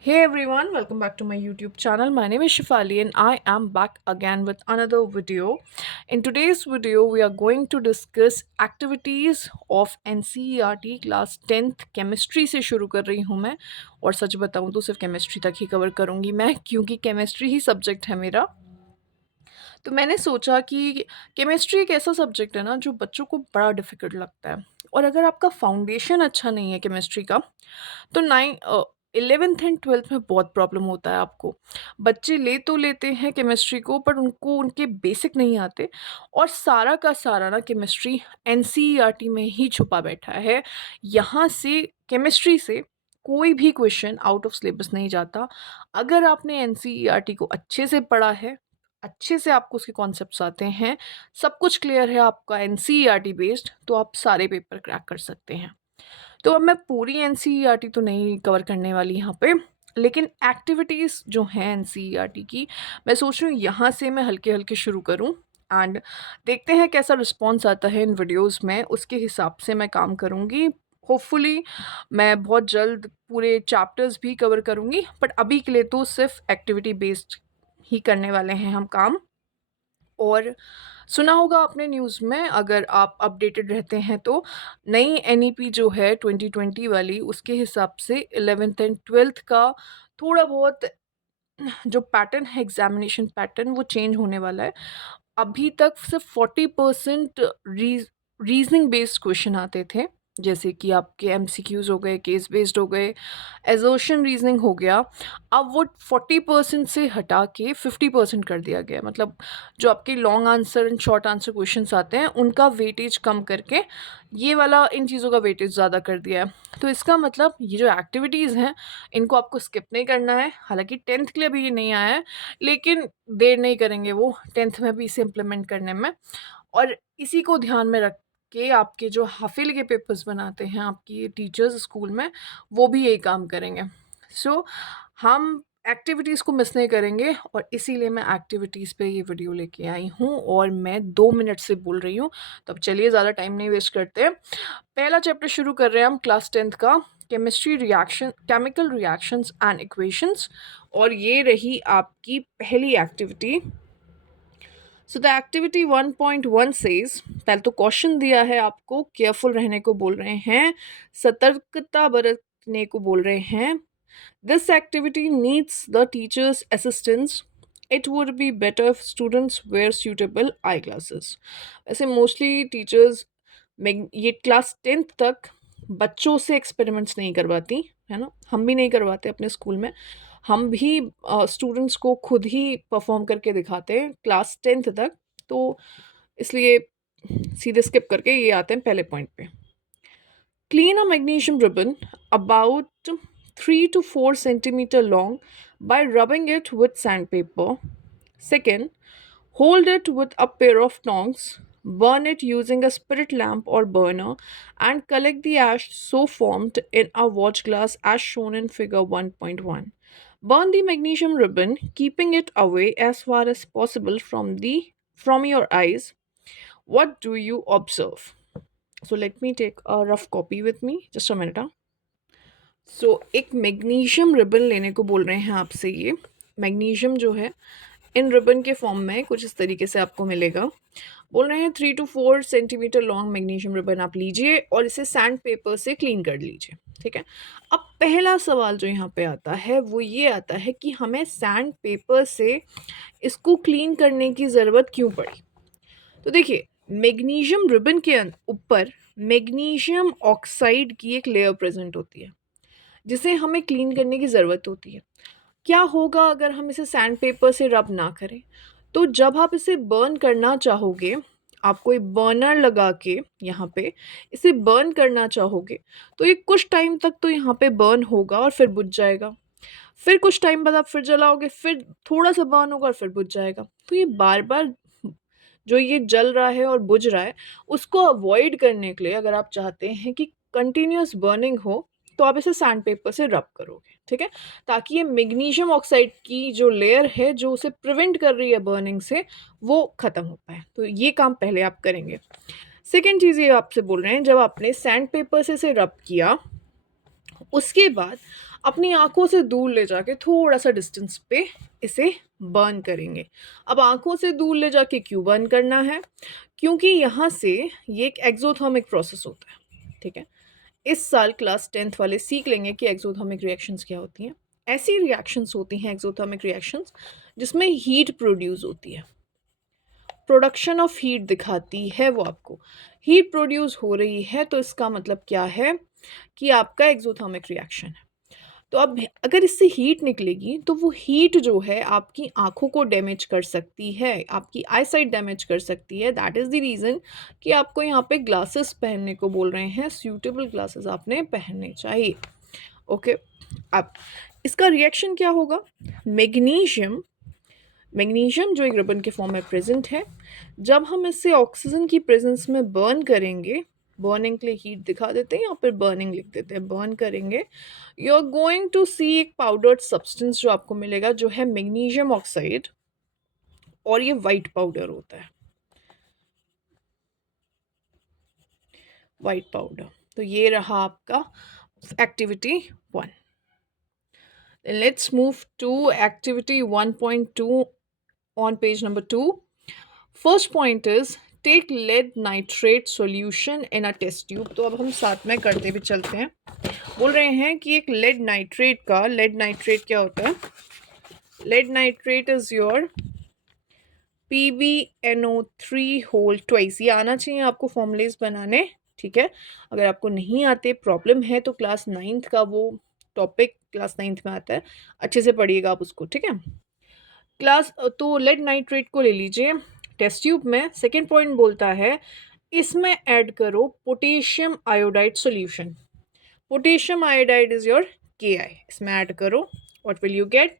Hey everyone, welcome back to my YouTube channel. My name is Shifali and I am back again with another video. In today's video, we are going to discuss activities of NCERT class 10th chemistry से शुरू कर रही हूँ मैं और सच बताऊँ तो सिर्फ केमिस्ट्री तक ही कवर करूँगी मैं क्योंकि केमिस्ट्री ही सब्जेक्ट है मेरा। तो मैंने सोचा कि केमिस्ट्री एक ऐसा सब्जेक्ट है ना जो बच्चों को बड़ा डिफ़िकल्ट लगता है और अगर आपका फाउंडेशन अच्छा नहीं है केमिस्ट्री का तो 11th एंड 12th में बहुत प्रॉब्लम होता है आपको। बच्चे ले तो लेते हैं केमिस्ट्री को पर उनको उनके बेसिक नहीं आते और सारा का सारा ना केमिस्ट्री एनसीईआरटी में ही छुपा बैठा है। यहाँ से केमिस्ट्री से कोई भी क्वेश्चन आउट ऑफ सिलेबस नहीं जाता। अगर आपने एनसीईआरटी को अच्छे से पढ़ा है, अच्छे से आपको उसके कॉन्सेप्ट्स आते हैं, सब कुछ क्लियर है आपका एनसीईआरटी बेस्ड, तो आप सारे पेपर क्रैक कर सकते हैं। तो अब मैं पूरी एनसीईआरटी तो नहीं कवर करने वाली यहाँ पे, लेकिन एक्टिविटीज़ जो हैं एनसीईआरटी की, मैं सोच रही हूँ यहाँ से मैं हल्के-हल्के शुरू करूँ एंड देखते हैं कैसा रिस्पॉन्स आता है इन वीडियोज़ में, उसके हिसाब से मैं काम करूँगी। होपफुली मैं बहुत जल्द पूरे चैप्टर्स भी कवर करूँगी, बट अभी के लिए तो सिर्फ एक्टिविटी बेस्ड ही करने वाले हैं हम काम। और सुना होगा आपने न्यूज़ में, अगर आप अपडेटेड रहते हैं तो, नई एनईपी जो है 2020 वाली, उसके हिसाब से 11th एंड 12th का थोड़ा बहुत जो पैटर्न है, एग्जामिनेशन पैटर्न, वो चेंज होने वाला है। अभी तक सिर्फ 40% रीजनिंग बेस्ड क्वेश्चन आते थे, जैसे कि आपके एमसीक्यूज हो गए, केस बेस्ड हो गए, एजर्शन रीजनिंग हो गया। अब वो 40% से हटा के 50% कर दिया गया है। मतलब जो आपके long answer and short answer questions आते हैं उनका वेटेज कम करके ये वाला इन चीज़ों का वेटेज ज़्यादा कर दिया है। तो इसका मतलब ये जो एक्टिविटीज़ हैं इनको आपको स्किप नहीं करना है। हालांकि 10th के लिए भी ये नहीं आया है, लेकिन देर नहीं करेंगे वो 10th में भी इसे इम्प्लीमेंट करने में। और इसी को ध्यान में रख के आपके जो हाफिल के पेपर्स बनाते हैं आपकी टीचर्स स्कूल में, वो भी यही काम करेंगे। सो हम एक्टिविटीज़ को मिस नहीं करेंगे और इसीलिए मैं एक्टिविटीज़ पे ये वीडियो लेके आई हूँ और मैं 2 मिनट से बोल रही हूँ। तो अब चलिए, ज़्यादा टाइम नहीं वेस्ट करते, पहला चैप्टर शुरू कर रहे हैं हम क्लास 10th का, chemistry reaction, chemical reactions and equations. और ये रही आपकी पहली activity. So the activity 1.1 says, पहले तो क्वेश्चन दिया है आपको, केयरफुल रहने को बोल रहे हैं, सतर्कता बरतने को बोल रहे हैं। This activity needs the teachers assistance, it would be better if students were suitable eye glasses. वैसे मोस्टली टीचर्स ये क्लास 10th तक बच्चों से एक्सपेरिमेंट्स नहीं करवाती है ना, हम भी नहीं करवाते अपने स्कूल में। हम भी स्टूडेंट्स को खुद ही परफॉर्म करके दिखाते हैं क्लास 10th तक। तो इसलिए सीधे स्किप करके ये आते हैं पहले पॉइंट पे। Clean a magnesium ribbon about 3 to 4 centimeter long by rubbing it with sandpaper. Second, hold it with a pair of tongs, burn it using a spirit lamp or burner, and collect the ash so formed in a watch glass as shown in figure 1.1. Burn the magnesium ribbon, keeping it away as far as possible from your eyes. What do you observe? So let me take a rough copy with me. Just a minute. सो एक magnesium ribbon लेने को बोल रहे हैं आपसे। ये magnesium जो है इन रिबन के फॉर्म में कुछ इस तरीके से आपको मिलेगा। बोल रहे हैं 3 to 4 centimetre long magnesium ribbon आप लीजिए और इसे सैंड पेपर से क्लीन कर लीजिए। ठीक है। अब पहला सवाल जो यहाँ पे आता है वो ये आता है कि हमें सैंड पेपर से इसको क्लीन करने की ज़रूरत क्यों पड़ी। तो देखिए, मैग्नीशियम रिबन के ऊपर मैग्नीशियम ऑक्साइड की एक लेयर प्रेजेंट होती है जिसे हमें क्लीन करने की ज़रूरत होती है। क्या होगा अगर हम इसे सैंड पेपर से रब ना करें? तो जब आप इसे बर्न करना चाहोगे, आप कोई बर्नर लगा के यहाँ पे इसे बर्न करना चाहोगे, तो ये कुछ टाइम तक तो यहाँ पे बर्न होगा और फिर बुझ जाएगा। फिर कुछ टाइम बाद आप फिर जलाओगे, फिर थोड़ा सा बर्न होगा और फिर बुझ जाएगा। तो ये बार-बार जो ये जल रहा है और बुझ रहा है, उसको अवॉइड करने के लिए अगर आप चाहते हैं कि कंटिन्यूअस बर्निंग हो, तो आप इसे सैंड पेपर से रब करोगे। ठीक है? ताकि ये मैग्नीशियम ऑक्साइड की जो लेयर है जो उसे प्रिवेंट कर रही है बर्निंग से, वो ख़त्म हो पाए। तो ये काम पहले आप करेंगे। सेकंड चीज़ ये आपसे बोल रहे हैं, जब आपने सैंड पेपर से इसे रब किया, उसके बाद अपनी आँखों से दूर ले जाके थोड़ा-सा डिस्टेंस पे इसे बर्न करेंगे। अब आँखों से दूर ले जाके क्यों बर्न करना है? क्योंकि यहाँ से ये एक एक्ज़ोथर्मिक प्रोसेस होता है, ठीक है? इस साल क्लास 10th वाले सीख लेंगे कि एक्ज़ोथर्मिक रिएक्शंस क्या होती हैं। ऐसी रिएक्शंस होती हैं एक्ज़ोथर्मिक रिएक्शंस जिसमें हीट प्रोड्यूस होती है। प्रोडक्शन ऑफ हीट दिखाती है वो आपको। हीट प्रोड्यूस हो रही है तो इसका मतलब क्या है कि आपका एक्ज़ोथर्मिक रिएक्शन है। तो अब अगर इससे हीट निकलेगी तो वो हीट जो है आपकी आँखों को डैमेज कर सकती है, आपकी आईसाइट डैमेज कर सकती है। दैट इज़ द रीज़न कि आपको यहाँ पे ग्लासेस पहनने को बोल रहे हैं, सूटेबल ग्लासेस आपने पहनने चाहिए। ओके, अब इसका रिएक्शन क्या होगा? मैग्नीशियम मैग्नीशियम जो एक रिबन के फॉर्म में प्रेजेंट है, जब हम इसे ऑक्सीजन की प्रेजेंस में बर्न करेंगे, बर्निंग के लिए हीट दिखा देते हैं या फिर बर्निंग लिख देते हैं, बर्न करेंगे, यू आर गोइंग टू सी एक पाउडर्ड सब्सटेंस जो आपको मिलेगा जो है मैग्नीशियम ऑक्साइड, और ये वाइट पाउडर होता है, वाइट पाउडर। तो ये रहा आपका activity 1। Let's move to activity 1.2 on page number 2. First point is take lead nitrate solution in a test tube. तो अब हम साथ में करते भी चलते हैं। बोल रहे हैं कि एक लेड नाइट्रेट क्या होता है? Lead nitrate is your PbNO3 whole twice. ये आना चाहिए आपको फॉर्मूलेस बनाने, ठीक है? अगर आपको नहीं आते, प्रॉब्लम है, तो क्लास 9th का वो टॉपिक क्लास 9th में आता है, अच्छे से पढ़िएगा आप उसको, ठीक है? क्लास तो लेड नाइट्रेट को ले लीजिए टेस्ट ट्यूब में। सेकेंड पॉइंट बोलता है इसमें ऐड करो potassium iodide solution. Potassium iodide is your KI। इसमें ऐड करो, what will you get?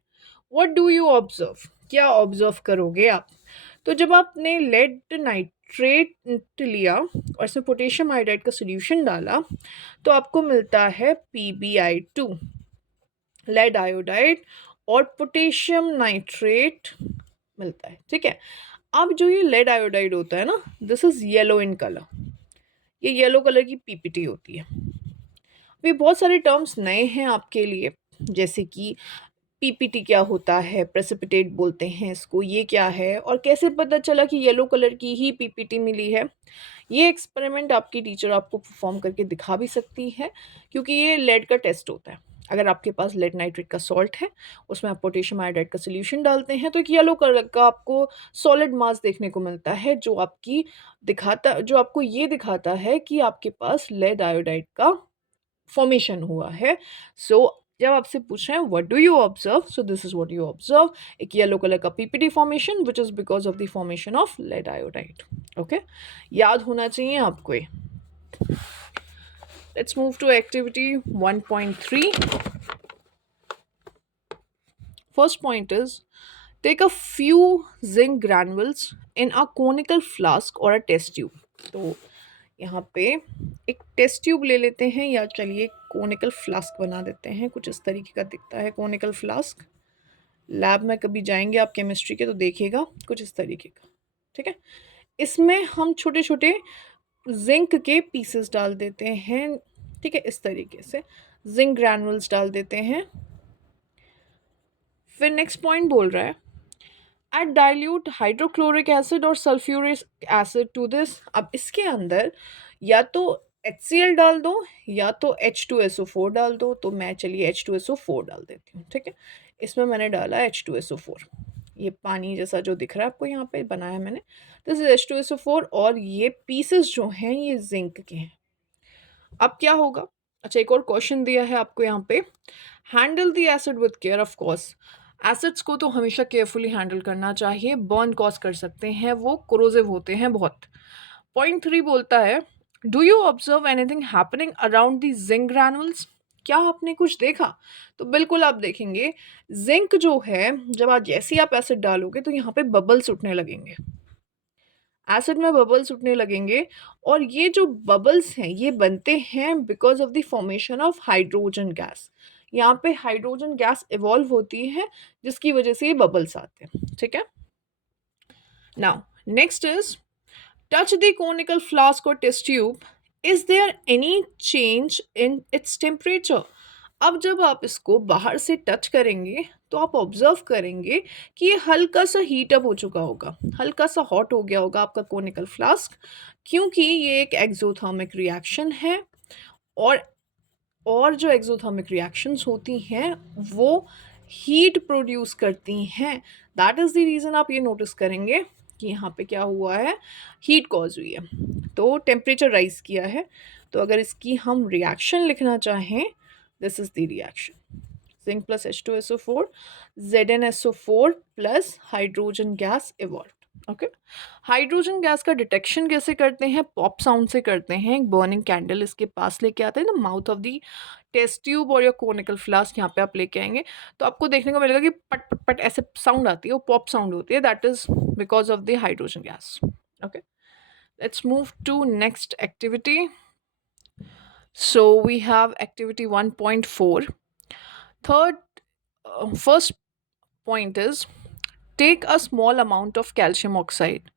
What do you observe? क्या ऑब्जर्व करोगे आप? तो जब आपने लेड नाइट्रेट लिया और इसमें पोटेशियम आयोडाइड का सॉल्यूशन डाला तो आपको मिलता है PbI2, लेड आयोडाइड और पोटेशियम नाइट्रेट मिलता है, ठीक है? अब जो ये लेड आयोडाइड होता है ना, this is yellow in colour, ये येलो कलर की PPT होती है। अभी बहुत सारे टर्म्स नए हैं आपके लिए, जैसे कि PPT क्या होता है, प्रेसिपिटेट बोलते हैं इसको, ये क्या है, और कैसे पता चला कि येलो कलर की ही PPT मिली है। ये एक्सपेरिमेंट आपकी टीचर आपको परफॉर्म करके दिखा भी सकती है, क्योंकि ये लेड का टेस्ट होता है। अगर आपके पास लेड नाइट्रेट का सॉल्ट है, उसमें आप पोटेशियम आयोडाइड का सोल्यूशन डालते हैं, तो एक येलो कलर का आपको सॉलिड मास देखने को मिलता है, जो आपको ये दिखाता है कि आपके पास लेड आयोडाइड का फॉर्मेशन हुआ है। सो जब आपसे पूछ रहे हैं what do you observe, so this is what you observe, एक येलो कलर का PPT formation which is because of the formation of lead iodide. Okay, याद होना चाहिए आपको ये। Let's move to activity 1.3. First point is take a few zinc granules in a conical flask or a test tube. तो यहाँ पे एक test tube ले लेते हैं, या चलिए कोनिकल फ्लास्क बना देते हैं। कुछ इस तरीके का दिखता है कोनिकल फ्लास्क। लैब में कभी जाएंगे आप केमिस्ट्री के तो देखिएगा, कुछ इस तरीके का, ठीक है? इसमें हम छोटे छोटे जिंक के पीसेस डाल देते हैं, ठीक है? इस तरीके से जिंक ग्रैनुल्स डाल देते हैं। फिर नेक्स्ट पॉइंट बोल रहा है एड डाइल्यूट हाइड्रोक्लोरिक एसिड और सल्फ्यूरिक एसिड टू दिस। अब इसके अंदर या तो HCl डाल दो या तो H2SO4 डाल दो। तो मैं चलिए H2SO4 डाल देती हूँ, ठीक है? इसमें मैंने डाला H2SO4, ये पानी जैसा जो दिख रहा है आपको यहाँ पे बनाया मैंने, दिस इज H2SO4, और ये पीसेस जो हैं ये जिंक के हैं। अब क्या होगा? अच्छा, एक और क्वेश्चन दिया है आपको यहाँ पे, handle the acid with care. Of course acids को तो हमेशा केयरफुली हैंडल करना चाहिए, बर्न कॉज कर सकते हैं, वो कोरोजिव होते हैं बहुत। पॉइंट 3 बोलता है do you observe anything happening around the zinc granules? क्या आपने कुछ देखा? तो बिल्कुल आप देखेंगे, जिंक जो है जब आप जैसे ही आप एसिड डालोगे तो यहाँ पे बबल्स उठने लगेंगे, एसिड में बबल्स उठने लगेंगे। और ये जो बबल्स हैं ये बनते हैं because of the formation of hydrogen gas. यहाँ पे हाइड्रोजन गैस इवॉल्व होती है जिसकी वजह से ये बबल्स आते हैं, ठीक है? Now next is touch the conical flask और test tube, is there any change in its temperature? अब जब आप इसको बाहर से टच करेंगे तो आप ऑब्जर्व करेंगे कि ये हल्का सा हीट अप हो चुका होगा, हल्का सा हॉट हो गया होगा आपका कोनिकल फ्लास्क, क्योंकि ये एक एक्सोथर्मिक रिएक्शन है। और जो एक्सोथर्मिक रिएक्शंस होती हैं वो हीट प्रोड्यूस करती हैं। दैट इज़ द रीज़न आप ये नोटिस करेंगे कि यहाँ पे क्या हुआ है, हीट कॉज हुई है, तो टेम्परेचर राइज किया है। तो अगर इसकी हम रिएक्शन लिखना चाहें, this is the reaction, zinc plus H2SO4, ZnSO4 plus hydrogen gas evolve. Okay, hydrogen gas का डिटेक्शन कैसे करते हैं? पॉप साउंड से करते हैं। एक बर्निंग कैंडल इसके पास लेके आते हैं ना, mouth of the test tube और या कोनिकल फ्लास्क यहाँ पे आप लेके आएंगे तो आपको देखने को मिलेगा कि पट पट पट ऐसे साउंड आती है, वो पॉप साउंड होती है। That is because of the hydrogen gas. Okay, let's move to next activity. So we have activity 1.4. First point is, take a small amount of calcium oxide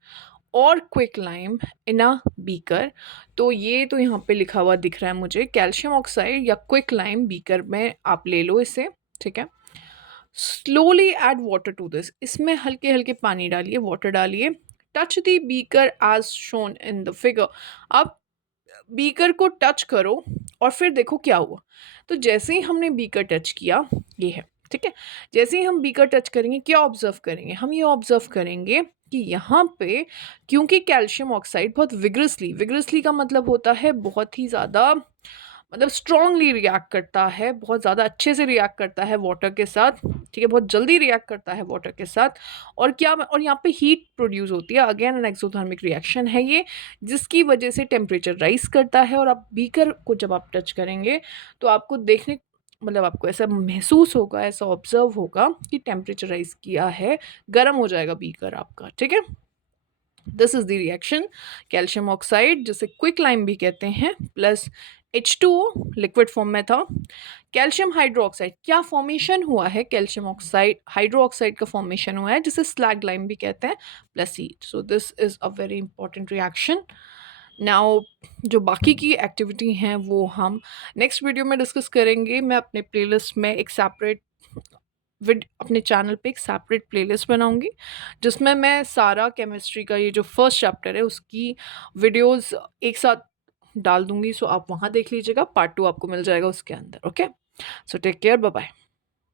और quick lime in a beaker. तो ये तो यहाँ पे लिखा हुआ दिख रहा है मुझे, कैल्शियम ऑक्साइड या क्विक लाइम बीकर में आप ले लो इसे, ठीक है. Slowly add water to this, इसमें हल्के हल्के पानी डालिए, वाटर डालिए. Touch the beaker as shown in the figure. अब बीकर को टच करो और फिर देखो क्या हुआ. तो जैसे ही हमने बीकर टच किया, ये है, ठीक है. जैसे ही हम बीकर टच करेंगे क्या ऑब्जर्व करेंगे? हम ये ऑब्जर्व करेंगे कि यहाँ पे, क्योंकि कैल्शियम ऑक्साइड बहुत विग्रसली, विग्रसली का मतलब होता है बहुत ही ज़्यादा, मतलब स्ट्रांगली रिएक्ट करता है, बहुत ज़्यादा अच्छे से रिएक्ट करता है वाटर के साथ, ठीक है, बहुत जल्दी रिएक्ट करता है वाटर के साथ. और क्या, और यहाँ पे हीट प्रोड्यूस होती है. अगेन एन एक्सोथर्मिक रिएक्शन है ये, जिसकी वजह से टेम्परेचर राइज करता है. और आप बीकर को जब आप टच करेंगे तो आपको देखने, मतलब आपको ऐसा महसूस होगा, ऐसा ऑब्जर्व होगा कि टेम्परेचर राइज किया है, गर्म हो जाएगा बीकर आपका, ठीक है. This is the reaction, calcium oxide जिसे क्विक लाइम भी कहते हैं, प्लस H2O लिक्विड फॉर्म में था. कैल्शियम हाइड्रोक्साइड, क्या फॉर्मेशन हुआ है? कैल्शियम ऑक्साइड हाइड्रोक्साइड का फॉर्मेशन हुआ है, जिसे स्लैग लाइम भी कहते हैं, plus heat. So this is a very important reaction. Now जो बाकी की एक्टिविटी हैं वो हम नेक्स्ट वीडियो में डिस्कस करेंगे. मैं अपने प्लेलिस्ट में एक सेपरेट अपने चैनल पे एक सेपरेट प्लेलिस्ट बनाऊंगी, जिसमें मैं सारा केमिस्ट्री का ये जो फर्स्ट चैप्टर है उसकी वीडियोस एक साथ डाल दूंगी. सो आप वहाँ देख लीजिएगा, पार्ट 2 आपको मिल जाएगा उसके अंदर. Okay, so take care, bye bye.